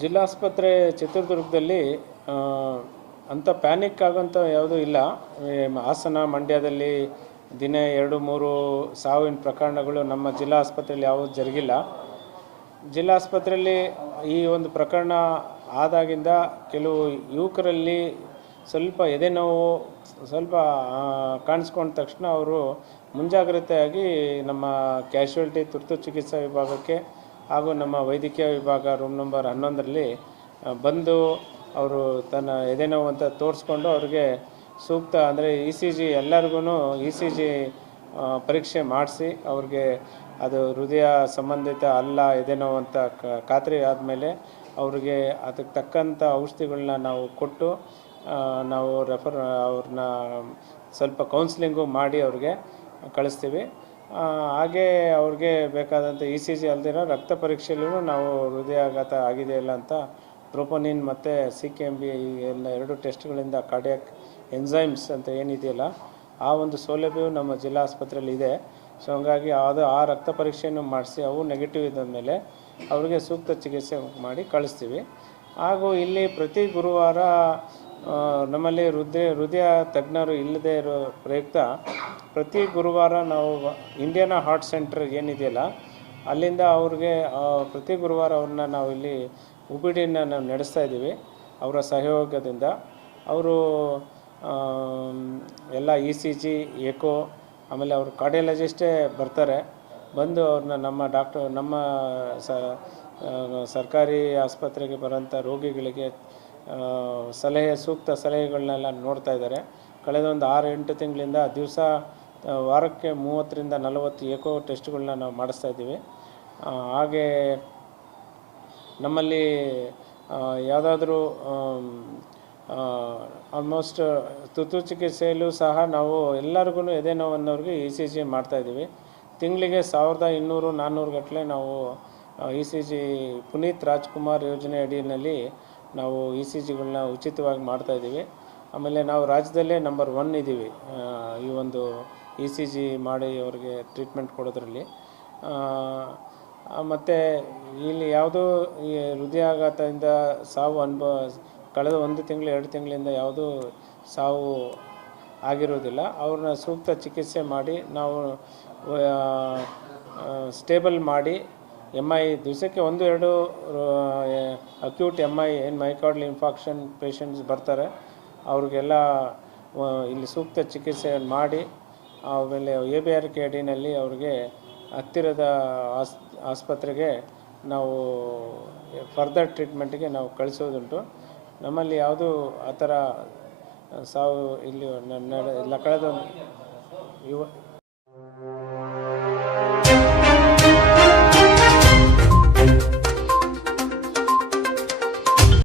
ಜಿಲ್ಲಾಸ್ಪತ್ರೆ ಚಿತ್ರದುರ್ಗದಲ್ಲಿ ಅಂಥ ಪ್ಯಾನಿಕ್ ಆಗೋಂಥ ಯಾವುದೂ ಇಲ್ಲ. ಹಾಸನ ಮಂಡ್ಯದಲ್ಲಿ ದಿನ ಎರಡು ಮೂರು ಸಾವಿನ ಪ್ರಕರಣಗಳು ನಮ್ಮ ಜಿಲ್ಲಾ ಆಸ್ಪತ್ರೆಯಲ್ಲಿ ಯಾವುದೂ ಜರುಗಿಲ್ಲ. ಜಿಲ್ಲಾಸ್ಪತ್ರೆಯಲ್ಲಿ ಈ ಒಂದು ಪ್ರಕರಣ ಆದಾಗಿಂದ ಕೆಲವು ಯುವಕರಲ್ಲಿ ಸ್ವಲ್ಪ ಎದೆನೋವು ಸ್ವಲ್ಪ ಕಾಣಿಸ್ಕೊಂಡ ತಕ್ಷಣ ಅವರು ಮುಂಜಾಗ್ರತೆಯಾಗಿ ನಮ್ಮ ಕ್ಯಾಶುಯಾಲಿಟಿ ತುರ್ತು ಚಿಕಿತ್ಸಾ ವಿಭಾಗಕ್ಕೆ ಹಾಗೂ ನಮ್ಮ ವೈದ್ಯಕೀಯ ವಿಭಾಗ ರೂಮ್ ನಂಬರ್ ಹನ್ನೊಂದರಲ್ಲಿ ಬಂದು ಅವರು ತನ್ನ ಎದೆ ನೋವು ಅಂತ ತೋರಿಸ್ಕೊಂಡು ಅವ್ರಿಗೆ ಸೂಕ್ತ ಅಂದರೆ ಇ ಸಿ ಜಿ ಎಲ್ಲರಿಗೂ ಇ ಸಿ ಜಿ ಪರೀಕ್ಷೆ ಮಾಡಿಸಿ ಅವ್ರಿಗೆ ಅದು ಹೃದಯ ಸಂಬಂಧಿತ ಅಲ್ಲ ಎದೆ ನೋವು ಅಂತ ಖಾತ್ರಿ ಆದಮೇಲೆ ಅವ್ರಿಗೆ ಅದಕ್ಕೆ ತಕ್ಕಂಥ ಔಷಧಿಗಳನ್ನ ನಾವು ಕೊಟ್ಟು ನಾವು ರೆಫರ್ ಅವ್ರನ್ನ ಸ್ವಲ್ಪ ಕೌನ್ಸಿಲಿಂಗು ಮಾಡಿ ಅವ್ರಿಗೆ ಕಳಿಸ್ತೀವಿ. ಹಾಗೇ ಅವ್ರಿಗೆ ಬೇಕಾದಂಥ ಇ ಸಿ ಜಿ ಅಲ್ದಿರೋ ರಕ್ತ ಪರೀಕ್ಷೆಯಲ್ಲೂ ನಾವು ಹೃದಯಾಘಾತ ಆಗಿದೆ ಇಲ್ಲ ಅಂತ ಟ್ರೋಪೋನಿನ್ ಮತ್ತು ಸಿ ಕೆ ಎಂ ಬಿ ಎಲ್ಲ ಎರಡು ಟೆಸ್ಟ್ಗಳಿಂದ ಕಾರ್ಡಿಯಾಕ್ ಎನ್ಸೈಮ್ಸ್ ಅಂತ ಏನಿದೆಯಲ್ಲ, ಆ ಒಂದು ಸೌಲಭ್ಯವು ನಮ್ಮ ಜಿಲ್ಲಾ ಆಸ್ಪತ್ರೆಯಲ್ಲಿ ಇದೆ. ಸೊ, ಹಂಗಾಗಿ ಅದು ಆ ರಕ್ತ ಪರೀಕ್ಷೆಯನ್ನು ಮಾಡಿಸಿ, ಅವು ನೆಗೆಟಿವ್ ಇದ್ದ ಮೇಲೆ ಅವರಿಗೆ ಸೂಕ್ತ ಚಿಕಿತ್ಸೆ ಮಾಡಿ ಕಳಿಸ್ತೀವಿ. ಹಾಗೂ ಇಲ್ಲಿ ಪ್ರತಿ ಗುರುವಾರ ನಮ್ಮಲ್ಲಿ ಹೃದಯ ಹೃದಯ ತಜ್ಞರು ಇಲ್ಲದೆ ಇರೋ ಪ್ರಯುಕ್ತ ಪ್ರತಿ ಗುರುವಾರ ನಾವು ಇಂಡಿಯನ್ ಹಾರ್ಟ್ ಸೆಂಟರ್ ಏನಿದೆಯಲ್ಲ, ಅಲ್ಲಿಂದ ಅವ್ರಿಗೆ ಪ್ರತಿ ಗುರುವಾರ ಅವ್ರನ್ನ ನಾವು ಇಲ್ಲಿ ಉಬಿಡಿನ ನಾವು ನಡೆಸ್ತಾ ಇದ್ದೀವಿ, ಅವರ ಸಹಯೋಗದಿಂದ. ಅವರು ಎಲ್ಲ ಇ ಸಿ ಜಿ ಎಕೋ ಆಮೇಲೆ ಅವರು ಕಾರ್ಡಿಯಾಲಜಿಸ್ಟೇ ಬರ್ತಾರೆ, ಬಂದು ಅವ್ರನ್ನ ನಮ್ಮ ಡಾಕ್ಟರ್, ನಮ್ಮ ಸರ್ಕಾರಿ ಆಸ್ಪತ್ರೆಗೆ ಬರೋಂಥ ರೋಗಿಗಳಿಗೆ ಸಲಹೆ, ಸೂಕ್ತ ಸಲಹೆಗಳನ್ನೆಲ್ಲ ನೋಡ್ತಾ ಇದ್ದಾರೆ. ಕಳೆದ ಒಂದು ಆರು, ಎಂಟು ತಿಂಗಳಿಂದ ದಿವಸ ವಾರಕ್ಕೆ ಮೂವತ್ತರಿಂದ ನಲವತ್ತು ಏಕೋ ಟೆಸ್ಟ್ಗಳನ್ನ ನಾವು ಮಾಡಿಸ್ತಾ ಇದ್ದೀವಿ. ಹಾಗೆ ನಮ್ಮಲ್ಲಿ ಯಾವುದಾದ್ರೂ ಆಲ್ಮೋಸ್ಟ್ ತುತ್ತು ಚಿಕಿತ್ಸೆಯಲ್ಲೂ ಸಹ ನಾವು ಎಲ್ಲರಿಗೂ ಎದೆ ನೋವನ್ನವ್ರಿಗೆ ಇ ಸಿ ಜಿ ಮಾಡ್ತಾಯಿದ್ದೀವಿ ತಿಂಗಳಿಗೆ ಸಾವಿರದ ಇನ್ನೂರು ನಾನ್ನೂರು ಗಟ್ಟಲೆ ನಾವು E C G Puneeth Rajkumar ಯೋಜನೆ ಅಡಿಯಲ್ಲಿ ನಾವು ಇ ಸಿ ಜಿಗಳನ್ನ ಉಚಿತವಾಗಿ ಮಾಡ್ತಾಯಿದ್ದೀವಿ ಆಮೇಲೆ ನಾವು ರಾಜ್ಯದಲ್ಲೇ ನಂಬರ್ ಒನ್ ಇದ್ದೀವಿ ಈ ಒಂದು ಇ ಸಿ ಜಿ ಮಾಡಿ ಅವರಿಗೆ ಟ್ರೀಟ್ಮೆಂಟ್ ಕೊಡೋದ್ರಲ್ಲಿ. ಮತ್ತು ಇಲ್ಲಿ ಯಾವುದೂ ಈ ಹೃದಯಾಘಾತದಿಂದ ಸಾವು ಅನುಭವ ಕಳೆದ ಒಂದು ತಿಂಗಳು, ಎರಡು ತಿಂಗಳಿಂದ ಯಾವುದೂ ಸಾವು ಆಗಿರೋದಿಲ್ಲ. ಅವ್ರನ್ನ ಸೂಕ್ತ ಚಿಕಿತ್ಸೆ ಮಾಡಿ ನಾವು ಸ್ಟೇಬಲ್ ಮಾಡಿ ಎಂ ಐ ದಿವಸಕ್ಕೆ ಒಂದು, ಎರಡು ಅಕ್ಯೂಟ್ ಎಂ ಐ ಏನು ಮೈಕಾರ್ಡಲ್ ಇನ್ಫಾಕ್ಷನ್ ಪೇಷಂಟ್ಸ್ ಬರ್ತಾರೆ. ಅವ್ರಿಗೆಲ್ಲ ಇಲ್ಲಿ ಸೂಕ್ತ ಚಿಕಿತ್ಸೆಯನ್ನು ಮಾಡಿ, ಆಮೇಲೆ ಎ ಬಿ ಆರ್ ಕೆ ಡಿನಲ್ಲಿ ಅವ್ರಿಗೆ ಹತ್ತಿರದ ಆಸ್, ಆಸ್ಪತ್ರೆಗೆ ನಾವು ಫರ್ದರ್ ಟ್ರೀಟ್ಮೆಂಟ್ಗೆ ನಾವು ಕಳಿಸೋದುಂಟು. ನಮ್ಮಲ್ಲಿ ಯಾವುದು ಆ ಥರ, ಸಾವು, ಇಲ್ಲಿ ಇಲ್ಲ, ಕಳೆದ ಒಂದು